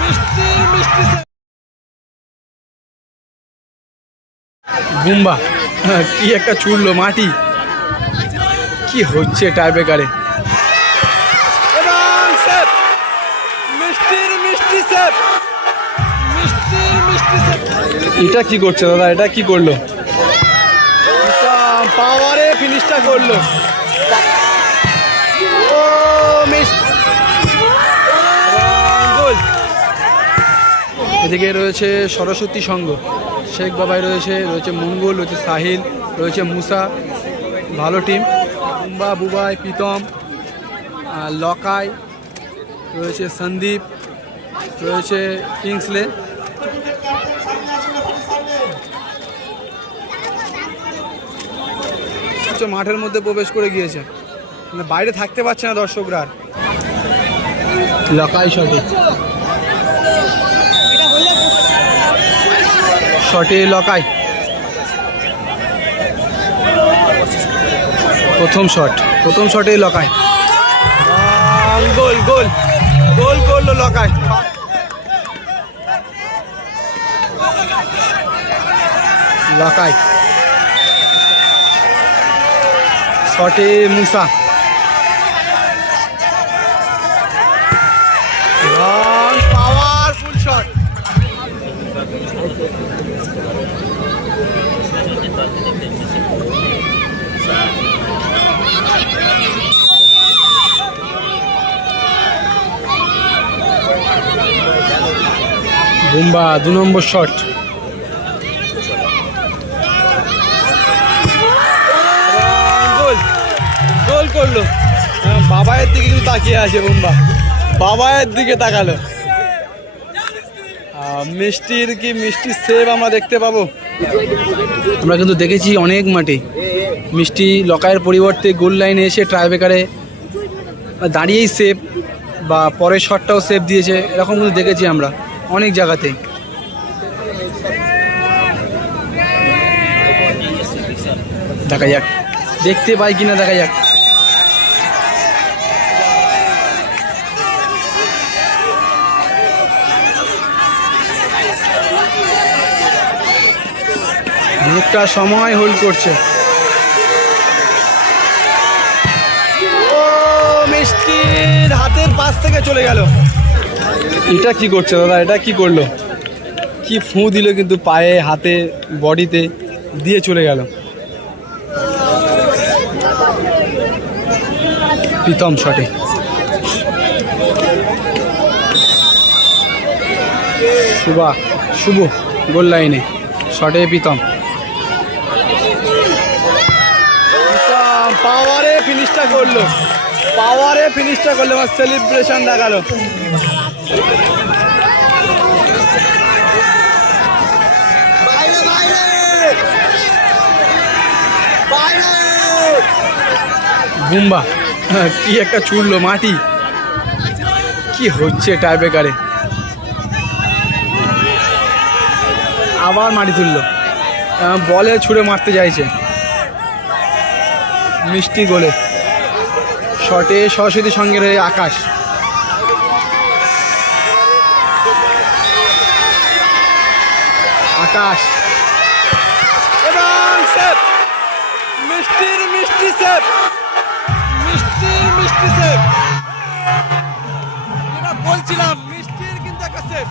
মিষ্টি মিষ্টি হ্যাঁ, কি একটা ছুড়লো মাটি। কি হচ্ছে টাইব্রেকারে মিষ্টি মিষ্টি এটা কি করছে দাদা? এটা কি করল? পাওয়ারে ফিনিশটা করল। ও মিস গোল এদিকে রয়েছে সরস্বতী সংঘ। শেখ বাবাই রয়েছে রয়েছে মঙ্গল, রয়েছে সাহিল, রয়েছে মুসা। ভালো টিম বুম্বা বুবাই, প্রীতম লকাই, রয়েছে সন্দীপ, রয়েছে কিংসলে। হচ্ছে মাঠের মধ্যে প্রবেশ করে গিয়েছে। মানে বাইরে থাকতে পারছে না দর্শকরা লকাই শটে শটে লকাই। প্রথম শট প্রথম শটে লকাই। গোল গোল গোল করল লকাই। লকাই। শটে মুসা পাওয়ারফুল শট বুম্বা দু নম্বর শট গোল। গোল করল। হ্যাঁ, বাবায়ের দিকে কিন্তু তাকিয়ে আছে বুম্বা। বাবায়ের দিকে তাকালো। মিষ্টির কি মিষ্টি সেভ আমরা দেখতে পাবো? আমরা কিন্তু দেখেছি অনেক মাঠে। মিষ্টি লকায়ের পরিবর্তে গোল লাইনে এসে ট্রাইবেকারে দাঁড়িয়েই সেভ বা পরের শটটাও সেভ দিয়েছে। এরকম কিন্তু দেখেছি আমরা। অনেক জায়গাতে। দেখা যাক। দেখতে পাই কিনা, দেখা যাক। অনেকটা সময় হোল্ড করছে। ও, মিষ্টির হাতের পাশ থেকে চলে গেল। এটা কি করছে দাদা? এটা কি করল? কি ফু দিল কিন্তু পায়ে, হাতে, বডিতে, দিয়ে চলে গেল। প্রীতম শটে। শুভা, শুভ, গোল লাইনে। শটে প্রীতম। পাওয়ারে ফিনিশটা করল। পাওয়ারে ফিনিশটা করল, আমার সেলিব্রেশন দেখাল। হ্যাঁ, কি একটা ছুড়লো মাটি। কি হচ্ছে টাইব্রেকারে আবার মাটি তুললো। বলে ছুঁড়ে মারতে চাইছে। মিষ্টি গোলে। শটে সরস্বতী সঙ্গে রয়ে আকাশ। আকাশ। এবং সেফ। মিষ্টির মিষ্টি সেফ। মিষ্টির মিষ্টি সেফ। যেটা বলছিলাম, মিষ্টির কিন্তু একটা সেভ